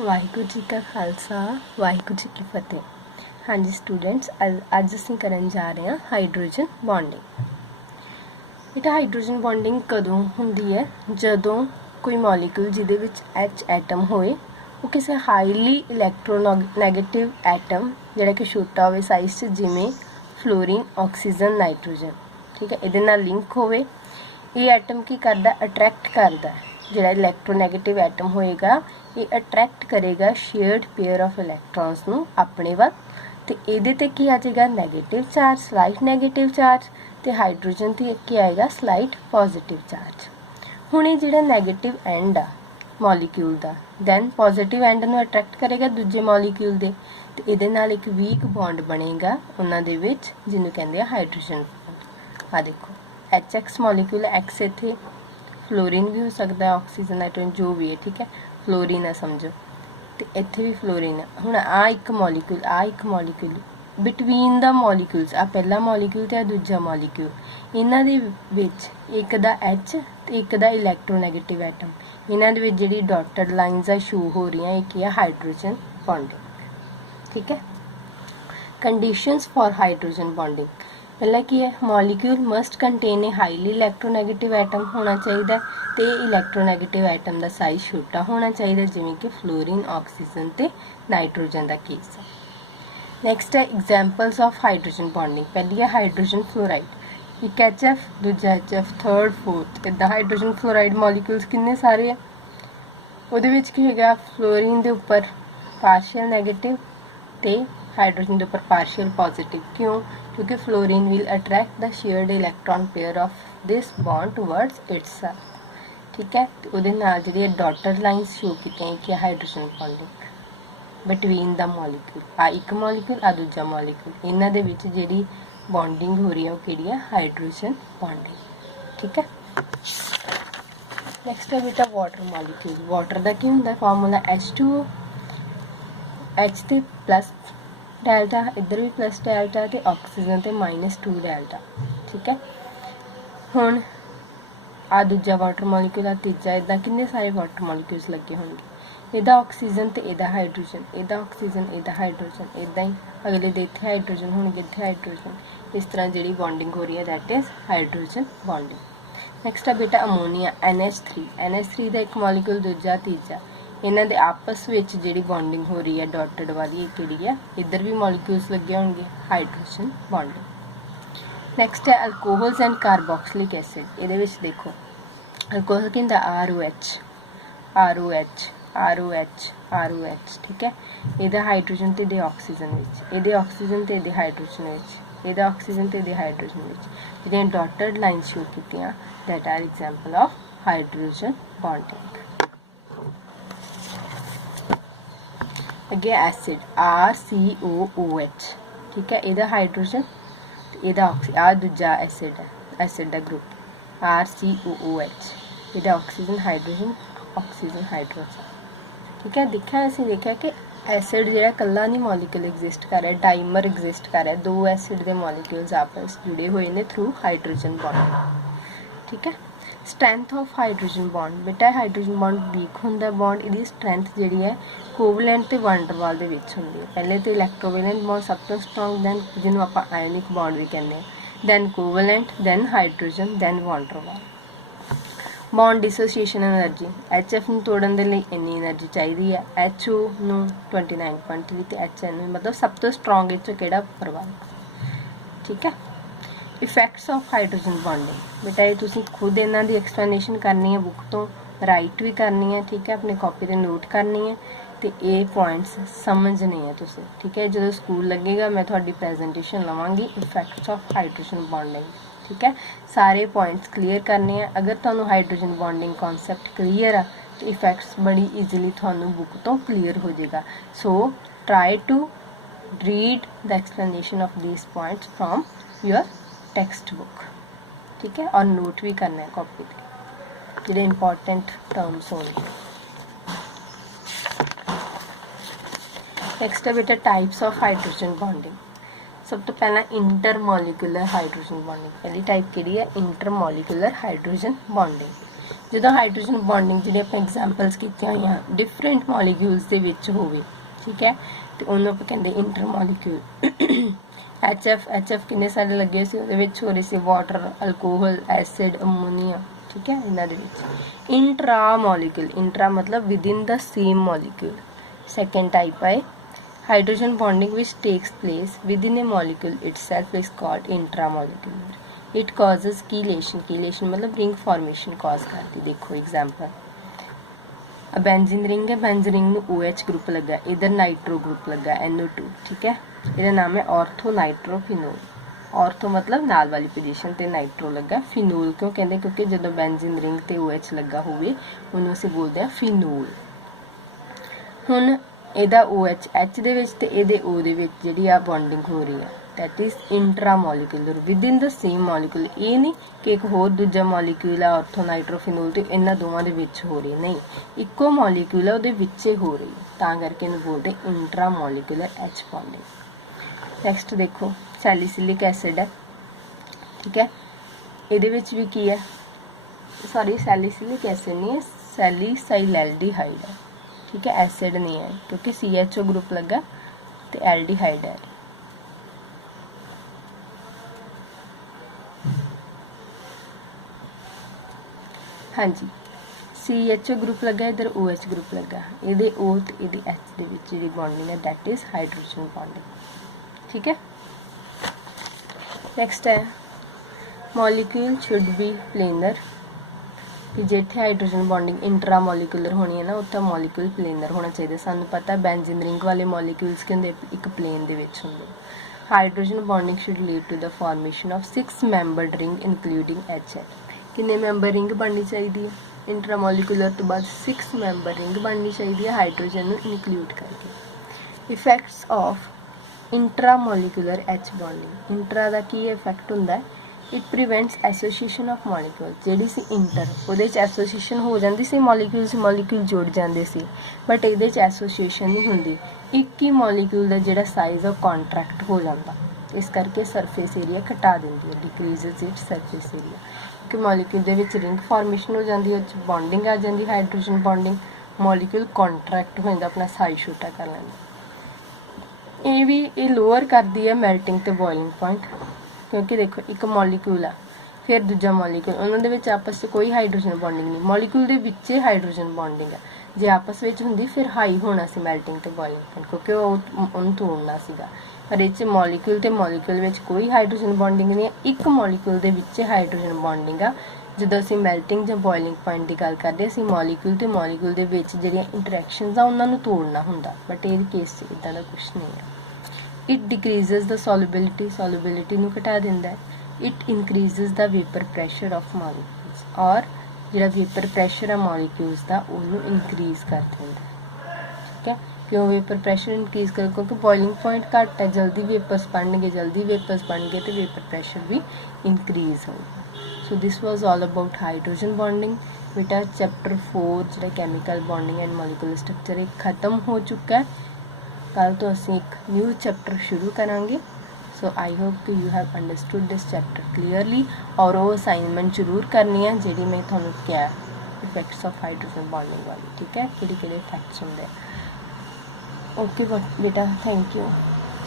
ਵਾਹਿਗੁਰੂ ਜੀ ਕਾ ਖਾਲਸਾ ਵਾਹਿਗੁਰੂ ਜੀ ਕੀ ਫਤਿਹ। ਹਾਂਜੀ ਸਟੂਡੈਂਟਸ, ਅੱਜ ਅਸੀਂ ਕਰਨ ਜਾ ਰਹੇ ਹਾਂ ਹਾਈਡਰੋਜਨ ਬੌਂਡਿੰਗ। ਬੇਟਾ ਹਾਈਡਰੋਜਨ ਬੌਂਡਿੰਗ ਕਦੋਂ ਹੁੰਦੀ ਹੈ? ਜਦੋਂ ਕੋਈ ਮੋਲੀਕਿਊਲ ਜਿਹਦੇ ਵਿੱਚ H ਐਟਮ ਹੋਏ ਉਹ ਕਿਸੇ ਹਾਈਲੀ ਇਲੈਕਟ੍ਰੋਨੈਗੇਟਿਵ ਐਟਮ ਜਿਹੜਾ ਕਿ ਛੋਟਾ ਹੋਵੇ ਸਾਈਜ਼ 'ਚ, ਜਿਵੇਂ ਫਲੋਰੀਨ, ਆਕਸੀਜਨ, ਨਾਈਟ੍ਰੋਜਨ, ਠੀਕ ਹੈ, ਇਹਦੇ ਨਾਲ ਲਿੰਕ ਹੋਵੇ। ਇਹ ਐਟਮ ਕੀ ਕਰਦਾ? ਅਟਰੈਕਟ ਕਰਦਾ। ਜਿਹੜਾ ਇਲੈਕਟ੍ਰੋਨੈਗੇਟਿਵ ਐਟਮ ਹੋਏਗਾ ਇਹ ਅਟਰੈਕਟ ਕਰੇਗਾ ਸ਼ੇਅਰਡ ਪੇਅਰ ਆਫ ਇਲੈਕਟ੍ਰॉन्स ਨੂੰ ਆਪਣੇ ਵੱਲ, ਤੇ ਇਹਦੇ ਤੇ ਕੀ ਆ ਜਾਏਗਾ? Negative charge, slight negative charge, ਤੇ ਹਾਈਡਰੋਜਨ ਤੇ ਕੀ ਆਏਗਾ? Slight positive charge. ਹੁਣ ਇਹ ਜਿਹੜਾ ਨੈਗੇਟਿਵ ਐਂਡ ਆ ਮੋਲੀਕਿਊਲ ਦਾ, ਦੈਨ ਪੋਜ਼ਿਟਿਵ ਐਂਡ ਨੂੰ ਅਟਰੈਕਟ ਕਰੇਗਾ ਦੂਜੇ ਮੋਲੀਕਿਊਲ ਦੇ, ਤੇ ਇਹਦੇ ਨਾਲ ਇੱਕ ਵੀਕ ਬੌਂਡ ਬਣੇਗਾ ਉਹਨਾਂ ਦੇ ਵਿੱਚ, ਜਿਹਨੂੰ ਕਹਿੰਦੇ ਆ ਹਾਈਡਰੋਜਨ ਬੌਂਡ। ਆ ਦੇਖੋ HX ਮੋਲੀਕਿਊਲ, X ਇੱਥੇ ਫਲੋਰੀਨ ਵੀ ਹੋ ਸਕਦਾ, ਆਕਸੀਜਨ, ਨਾਈਟ੍ਰੋਜਨ, ਜੋ ਵੀ ਹੈ, ਠੀਕ ਹੈ, ਫਲੋਰੀਨ ਆ ਸਮਝੋ, ਤੇ ਇੱਥੇ ਵੀ ਫਲੋਰੀਨ ਆ। ਹੁਣ ਆ ਇੱਕ ਮੋਲੀਕਿਊਲ ਬਿਟਵੀਨ ਦਾ ਮੋਲੀਕਿਊਲਸ, ਆ ਪਹਿਲਾ ਮੋਲੀਕਿਊਲ ਤੇ ਆ ਦੂਜਾ ਮੋਲੀਕਿਊਲ, ਇਹਨਾਂ ਦੇ ਵਿੱਚ ਇੱਕ ਦਾ H ਤੇ ਇੱਕ ਦਾ ਇਲੈਕਟ੍ਰੋਨੈਗੇਟਿਵ ਐਟਮ, ਇਹਨਾਂ ਦੇ ਵਿੱਚ ਜਿਹੜੀ ਡਾਟਡ ਲਾਈਨਸ ਆ ਸ਼ੋ ਹੋ ਰਹੀਆਂ, ਇਹ ਕੀ ਆ? Hydrogen bonding. ਠੀਕ ਹੈ। ਕੰਡੀਸ਼ਨਸ ਫॉर ਹਾਈਡਰੋਜਨ ਬੌਂਡਿੰਗ, ਪਹਿਲਾ ਕੀ ਹੈ? ਮੋਲੀਕਿਊਲ ਮਸਟ ਕੰਟੇਨ ਏ ਹਾਈਲੀ ਇਲੈਕਟ੍ਰੋਨੈਗੇਟਿਵ ਐਟਮ ਹੋਣਾ ਚਾਹੀਦਾ, ਤੇ ਇਲੈਕਟ੍ਰੋਨੈਗੇਟਿਵ ਐਟਮ ਦਾ ਸਾਈਜ਼ ਛੋਟਾ ਹੋਣਾ ਚਾਹੀਦਾ, ਜਿਵੇਂ ਕਿ ਫਲੋਰੀਨ, ਆਕਸੀਜਨ ਤੇ ਨਾਈਟ੍ਰੋਜਨ ਦਾ ਕੇਸ ਹੈ। ਨੈਕਸਟ ਹੈ ਐਗਜ਼ਾਮਪਲਸ ਆਫ ਹਾਈਡਰੋਜਨ ਬੌਂਡਿੰਗ। ਪਹਿਲੀ ਹੈ ਹਾਈਡਰੋਜਨ ਫਲੋਰਾਈਡ, ਇੱਕ HF, ਦੂਜਾ HF, ਥਰਡ, ਫੋਰਥ, ਇੱਦਾਂ ਹਾਈਡਰੋਜਨ ਫਲੋਰਾਈਡ ਮੋਲੀਕਿਊਲਸ ਕਿੰਨੇ ਸਾਰੇ ਆ। ਉਹਦੇ ਵਿੱਚ ਕੀ ਹੈਗਾ? ਫਲੋਰੀਨ ਦੇ ਉੱਪਰ ਪਾਰਸ਼ੀਅਲ ਨੈਗੇਟਿਵ ਤੇ ਹਾਈਡਰੋਜਨ ਦੇ ਉੱਪਰ ਪਾਰਸ਼ੀਅਲ ਪੋਜ਼ਿਟਿਵ। ਕਿਉਂ? ਕਿਉਂਕਿ fluorine will attract the shared electron pair of this bond towards itself. ਠੀਕ ਹੈ, ਤੇ ਉਹਦੇ ਨਾਲ ਜਿਹੜੀ ਡਾਟਡ ਲਾਈਨਸ ਸ਼ੋ ਕੀਤੀਆਂ ਕਿ ਹਾਈਡਰੋਜਨ ਬੌਂਡਿੰਗ ਬਿਟਵੀਨ ਦਾ ਮੋਲੀਕਿਊਲ, ਆ ਇੱਕ ਮੋਲੀਕਿਊਲ, ਆ ਦੂਜਾ ਮੋਲੀਕਿਊਲ, ਇਹਨਾਂ ਦੇ ਵਿੱਚ ਜਿਹੜੀ ਬੌਂਡਿੰਗ ਹੋ ਰਹੀ ਹੈ ਉਹ ਕਿਹੜੀ ਹੈ? Hydrogen bonding. ਠੀਕ ਹੈ। ਨੈਕਸਟ ਹੈ ਬੇਟਾ ਵਾਟਰ ਮੋਲੀਕਿਊਲ। ਵਾਟਰ ਦਾ ਕੀ ਹੁੰਦਾ? ਫਾਰਮੂਲਾ H2O, H ਤੇ ਪਲੱਸ ਡੈਲਟਾ, ਇੱਧਰ ਵੀ ਪਲੱਸ ਡੈਲਟਾ, ਤੇ ਆਕਸੀਜਨ ਤੇ -2 ਡੈਲਟਾ। ਠੀਕ ਹੈ। ਹੁਣ ਆ ਦੂਜਾ ਵਾਟਰ ਮੋਲੀਕਿਊਲ, ਆ ਤੀਜਾ, ਇੱਦਾਂ ਕਿੰਨੇ ਸਾਰੇ ਵਾਟਰ ਮੋਲੀਕਿਊਲਸ ਲੱਗੇ ਹੋਣਗੇ। ਇਹਦਾ ਆਕਸੀਜਨ ਤੇ ਇਹਦਾ ਹਾਈਡਰੋਜਨ, ਇਹਦਾ ਆਕਸੀਜਨ, ਇਹਦਾ ਹਾਈਡਰੋਜਨ, ਇੱਦਾਂ ਹੀ ਅਗਲੇ ਦੇ ਇੱਥੇ ਹਾਈਡਰੋਜਨ ਹੋਣਗੇ, ਇੱਥੇ ਹਾਈਡਰੋਜਨ, ਇਸ ਤਰ੍ਹਾਂ ਜਿਹੜੀ ਬੌਂਡਿੰਗ ਹੋ ਰਹੀ ਹੈ that is hydrogen bonding. Next ਹੈ ਬੇਟਾ ਅਮੋਨੀਆ, NH3 ਦਾ ਇੱਕ ਮੋਲੀਕਿਊਲ, ਦੂਜਾ, ਤੀਜਾ, ਇਹਨਾਂ ਦੇ ਆਪਸ ਵਿੱਚ ਜਿਹੜੀ ਬੌਂਡਿੰਗ ਹੋ ਰਹੀ ਹੈ ਡਾਟਡ ਵਾਲੀ, ਇਹ ਕਿਹੜੀ ਹੈ? ਇੱਧਰ ਵੀ ਮੋਲੀਕਿਊਲਸ ਲੱਗੇ ਹੋਣਗੇ, ਹਾਈਡਰੋਜਨ ਬੌਂਡਿੰਗ। ਨੈਕਸਟ ਹੈ ਅਲਕੋਹਲਸ ਐਂਡ ਕਾਰਬੋਕਸਿਲਿਕ ਐਸਿਡ। ਇਹਦੇ ਵਿੱਚ ਦੇਖੋ ਅਲਕੋਹਲ ਕੀ ਹੁੰਦਾ? ROH, ਠੀਕ ਹੈ, ਇਹਦਾ ਹਾਈਡਰੋਜਨ ਤੇ ਇਹਦੇ ਆਕਸੀਜਨ ਵਿੱਚ, ਇਹਦੇ ਆਕਸੀਜਨ ਤੇ ਇਹਦੇ ਹਾਈਡਰੋਜਨ ਵਿੱਚ, ਇਹਦਾ ਆਕਸੀਜਨ ਤੇ ਇਹਦੇ ਹਾਈਡਰੋਜਨ ਵਿੱਚ, ਜਿਹੜੀਆਂ ਡਾਟਡ ਲਾਈਨਸ ਸ਼ੋ ਕੀਤੀਆਂ that R example of hydrogen bonding. ਅੱਗੇ ਐਸਿਡ RCOOH, ਠੀਕ ਹੈ, ਇਹਦਾ ਹਾਈਡਰੋਜਨ ਤੇ ਇਹਦਾ ਆਕਸੀਜਨ, ਆ ਦੂਜਾ ਐਸਿਡ ਹੈ, ਐਸਿਡ ਦਾ ਗਰੁੱਪ RCOOH, ਇਹਦਾ ਆਕਸੀਜਨ, ਹਾਈਡਰੋਜਨ, ਆਕਸੀਜਨ, ਹਾਈਡਰੋਜਨ। ਠੀਕ ਹੈ। ਅਸੀਂ ਦੇਖਿਆ ਕਿ ਐਸਿਡ ਜਿਹੜਾ ਇਕੱਲਾ ਨਹੀਂ ਮੋਲੀਕਿਊਲ ਐਗਜ਼ਿਸਟ ਕਰ ਰਿਹਾ, ਡਾਈਮਰ ਐਗਜ਼ਿਸਟ ਕਰ ਰਿਹਾ, ਦੋ ਐਸਿਡ ਦੇ ਮੋਲੀਕਿਊਲਸ ਆਪਸ ਜੁੜੇ ਹੋਏ ਨੇ ਥਰੂ ਹਾਈਡਰੋਜਨ ਬੌਂਡ। ਠੀਕ ਹੈ। ਸਟਰੈਂਥ ਆਫ ਹਾਈਡਰੋਜਨ ਬੌਂਡ, ਬੇਟਾ ਹਾਈਡਰੋਜਨ ਬੌਂਡ ਵੀਕ ਹੁੰਦਾ ਬੌਂਡ, ਇਹਦੀ ਸਟਰੈਂਥ ਜਿਹੜੀ ਹੈ ਕੋਵਲੈਂਟ ਤੇ ਵੰਡਰਵਾਲ ਦੇ ਵਿੱਚ ਹੁੰਦੀ ਹੈ। ਪਹਿਲੇ ਤੇ ਇਲੈਕਟ੍ਰੋਵੈਲੈਂਟ ਬੌਂਡ ਸਭ ਤੋਂ ਸਟਰੋਂਗ, ਦੈਨ ਜਿਹਨੂੰ ਆਪਾਂ ਆਇਓਨਿਕ ਬੌਂਡ ਵੀ ਕਹਿੰਦੇ ਹਾਂ, then covalent, then hydrogen, then Van der Waals. Bond dissociation energy, HF ਨੂੰ ਤੋੜਨ ਦੇ ਲਈ ਇੰਨੀ ਐਨਰਜੀ ਚਾਹੀਦੀ ਹੈ, HO ਨੂੰ 29.3 ਤੇ HN ਨੂੰ, ਮਤਲਬ ਸਭ ਤੋਂ ਸਟਰੋਂਗ ਇਹ 'ਚੋਂ ਕਿਹੜਾ ਪ੍ਰਭਾਵ। ਠੀਕ ਹੈ। ਇਫੈਕਟਸ ਆਫ ਹਾਈਡਰੋਜਨ ਬੌਂਡਿੰਗ, ਬੇਟਾ ਇਹ ਤੁਸੀਂ ਖੁਦ ਇਹਨਾਂ ਦੀ ਐਕਸਪਲੇਨੇਸ਼ਨ ਕਰਨੀ ਹੈ ਬੁੱਕ ਤੋਂ, ਰਾਈਟ ਵੀ ਕਰਨੀ ਹੈ, ਠੀਕ ਹੈ, ਆਪਣੀ ਕਾਪੀ 'ਤੇ ਨੋਟ ਕਰਨੀ ਹੈ, ਤੇ ਇਹ ਪੁਆਇੰਟਸ ਸਮਝਣੇ ਹੈ ਤੁਸੀਂ। ਠੀਕ ਹੈ। ਜਦੋਂ ਸਕੂਲ ਲੱਗੇਗਾ ਮੈਂ ਤੁਹਾਡੀ ਪ੍ਰੈਜੈਂਟੇਸ਼ਨ ਲਵਾਂਗੀ ਇਫੈਕਟਸ ਆਫ ਹਾਈਡਰੋਜਨ ਬੌਂਡਿੰਗ। ਠੀਕ ਹੈ। ਸਾਰੇ ਪੁਆਇੰਟਸ ਕਲੀਅਰ ਕਰਨੇ ਆ। ਅਗਰ ਤੁਹਾਨੂੰ ਹਾਈਡਰੋਜਨ ਬੌਂਡਿੰਗ ਕਨਸੈਪਟ ਕਲੀਅਰ ਆ ਤੇ ਇਫੈਕਟਸ ਬੜੀ ਈਜ਼ੀਲੀ ਤੁਹਾਨੂੰ ਬੁੱਕ ਤੋਂ ਕਲੀਅਰ ਹੋ ਜਾਏਗਾ। So try to read the explanation of these points from your textbook. ठीक है। और नोट भी करना है कॉपी पे ਜਿਹੜੇ इंपॉर्टेंट टर्म्स होंगे। नेक्स्ट है बेटा टाइप्स ऑफ हाइड्रोजन बॉन्डिंग। सब तो पहला इंटरमोलिकुलर हाइड्रोजन बॉन्डिंग, पहली टाइप केड़ी है इंटरमोलिकुलर हाइड्रोजन बॉन्डिंग। ਜਦੋਂ ਹਾਈਡਰੋਜਨ ਬੌਂਡਿੰਗ ਜਿਹੜੇ ਆਪਾਂ ਐਗਜ਼ਾਮਪਲਸ ਕੀਤੀਆਂ ਹੋਈਆਂ ਡਿਫਰੈਂਟ ਮੋਲੀਕਿਊਲਸ ਦੇ ਵਿੱਚ ਹੋਵੇ, ਠੀਕ ਹੈ, ਤੇ ਉਹਨੂੰ ਆਪਾਂ ਕਹਿੰਦੇ ਇੰਟਰ ਮੋਲੀਕਿਊਲ। HF ਕਿੰਨੇ ਸਾਰੇ ਲੱਗੇ ਸੀ, ਉਹਦੇ ਵਿੱਚ ਹੋ ਰਹੀ ਸੀ ਵਾਟਰ, ਅਲਕੋਹਲ, ਐਸਿਡ, ਅਮੋਨੀਆ, ਠੀਕ ਹੈ, ਇਹਨਾਂ ਦੇ ਵਿੱਚ। ਇੰਟਰਾ ਮੋਲੀਕਿਊਲ, ਇੰਟਰਾ ਮਤਲਬ within the same molecule. ਸੈकेंड type है hydrogen bonding which takes place within a molecule itself is called intramolecular. It causes chelation, chelation मतलब रिंग फॉर्मेशन कॉज करती। देखो एग्जाम्पल बेंजीन रिंग है, बेंजीन रिंग में OH group लगा, इधर nitro group लगा NO2, ठीक है, ਇਹਦਾ नाम है ऑर्थो नाइट्रोफिनोल। ऑर्थो मतलब नाल वाली पोजीशन ते नाइट्रो लगा, फिनोल क्यों कहते क्योंकि जो बेंजीन रिंग ते OH लगा होवे ਉਹਨੂੰ ਅਸੀਂ बोलते हैं फिनोल। ਹੁਣ ਇਹਦਾ OH H ਦੇ ਵਿੱਚ ਤੇ ਇਹਦੇ O ਦੇ ਵਿੱਚ ਜਿਹੜੀ ਆ ਬੌਂਡਿੰਗ ਹੋ ਰਹੀ ਹੈ, that is intramolecular within the same molecule. ਇਹ ਨਹੀਂ ਕਿ ਇੱਕ ਹੋਰ ਦੂਜਾ ਮੋਲੀਕਿਊਲ ਆ ਆਰਥੋ ਨਾਈਟ੍ਰੋਫਿਨੋਲ ਤੇ ਇਹਨਾਂ ਦੋਵਾਂ ਦੇ ਵਿੱਚ ਹੋ ਰਹੀ, ਨਹੀਂ, ਇੱਕੋ ਮੋਲੀਕਿਊਲ ਆ ਉਹਦੇ ਵਿੱਚ ਹੀ ਹੋ ਰਹੀ, ਤਾਂ ਕਰਕੇ ਇਹਨੂੰ ਬੋਲਦੇ intra molecular H bonding. Next ਦੇਖੋ ਸੈਲੀਸਿਲਿਕ ਐਸਿਡ ਹੈ, ਠੀਕ ਹੈ, ਇਹਦੇ ਵਿੱਚ ਵੀ ਕੀ ਹੈ, सॉरी सैलिसिलिक एसिड नहीं है, सैलिसाइलएल्डिहाइड है, ठीक है, एसिड नहीं है क्योंकि CHO ग्रुप लगा तो एल्डिहाइड है। हाँ जी, CHO ग्रुप लगा, इधर OH ग्रुप लगा, ये O तो ये H दे विच जिहड़ी बॉन्डिंग है दैट इज हाइड्रोजन बॉन्डिंग, ठीक है। नैक्सट है मॉलिक्यूल शुड बी प्लेनर, कि जिथे हाइड्रोजन बॉन्डिंग इंट्रा मॉलिक्यूलर होनी है ना उत्थे मॉलिक्यूल प्लेनर होना चाहिए। सानू पता बेंजीन रिंग वाले मॉलिक्यूल्स के होंदे एक प्लेन दे विच हुंदे। Hydrogen bonding should lead to the formation of 6 membered ring including HF। कितने मैंबर रिंग बननी चाहिए इंट्रा मॉलिक्यूलर तो बाद 6 मैंबर रिंग बननी चाहिए हाइड्रोजन नू इनक्लूड करके। Effects of intra molecular H bonding, intra का की इफेक्ट हुंदा है, it prevents association of molecule. जिहड़ी सी इंटर ਉਹਦੇ ਚ एसोसीएशन हो जाती सी, मॉलिक्यूल जुड़ जाते सी, बट ਇਹਦੇ ਚ एसोसीएशन नहीं हुंदी, एक ही मॉलिक्यूल का जिहड़ा साइज है कॉन्ट्रैक्ट हो जाता, इस करके सरफेस एरिया घटा दिंदी है, डिक्रीजेस इट सरफेस एरिया, क्योंकि मॉलिक्यूल दे विच रिंग फॉर्मेशन हो जाती है, बॉन्डिंग आ जाती हाइड्रोजन बॉन्डिंग, मॉलिक्यूल कॉन्ट्रैक्ट हो जाता, अपना साइज छोटा कर लैंदा। ये भी ये लोअर करती है मेल्टिंग ते बॉइलिंग पॉइंट, क्योंकि देखो एक मॉलिक्यूल आ फिर दूजा मॉलिक्यूल उन्होंने विच आपस में कोई हाइड्रोजन बॉन्डिंग नहीं, मॉलिक्यूल दे विच ही हाइड्रोजन बॉन्डिंग है, जे आपस में हुंदी फिर हाई होना सी मेल्टिंग ते बॉइलिंग पॉइंट, क्योंकि उन्होंने तोड़ना सीगा। पर इस मॉलिक्यूल ते मॉलिक्यूल विच कोई हाइड्रोजन बॉन्डिंग नहीं है, एक मॉलिक्यूल दे विच हाइड्रोजन बॉन्डिंग आ। ਜਦੋਂ ਅਸੀਂ ਮੈਲਟਿੰਗ ਜਾਂ ਬੋਇਲਿੰਗ ਪੁਆਇੰਟ ਦੀ ਗੱਲ ਕਰਦੇ ਅਸੀਂ ਮੋਲੀਕਿਊਲ ਤੇ ਮੋਲੀਕਿਊਲ ਦੇ ਵਿੱਚ ਜਿਹੜੀਆਂ ਇੰਟਰੈਕਸ਼ਨਸ ਆ ਉਹਨਾਂ ਨੂੰ ਤੋੜਨਾ ਹੁੰਦਾ, ਬਟ ਇਹ ਕੇਸ 'ਚ ਇਦਾਂ ਦਾ ਕੁਝ ਨਹੀਂ ਹੈ। ਇਟ ਡਿਕਰੀਜ਼ਸ ਦ ਸੋਲਿਬਿਲਿਟੀ ਨੂੰ ਘਟਾ ਦਿੰਦਾ ਹੈ। It increases the vapour pressure of molecules, ਔਰ ਜਿਹੜਾ ਵੇਪਰ ਪ੍ਰੈਸ਼ਰ ਹੈ ਮੋਲੀਕਿਊਲਸ ਦਾ ਉਹਨੂੰ ਇਨਕਰੀਜ਼ ਕਰ ਦਿੰਦਾ ਹੈ, ਠੀਕ ਹੈ। क्यों वेपर प्रेशर इनक्रीज कर, क्योंकि बॉइलिंग पॉइंट घट है, जल्दी वेपर्स बनगे तो वेपर प्रेशर भी इनक्रीज होगा। So this was all about hydrogen bonding. बेटा चैप्टर 4 जो chemical bonding and molecular structure एक खत्म हो चुका है, कल तो असीं एक न्यू चैप्टर शुरू करांगे। सो आई होप कि you have understood this chapter clearly, और वो असाइनमेंट जरूर करनी है जी मैं थोड़ा क्या इफेक्ट्स ऑफ हाइड्रोजन बॉन्डिंग वाली, ठीक है, कि इफेक्ट्स होंगे। ओके बेटा, थैंक यू।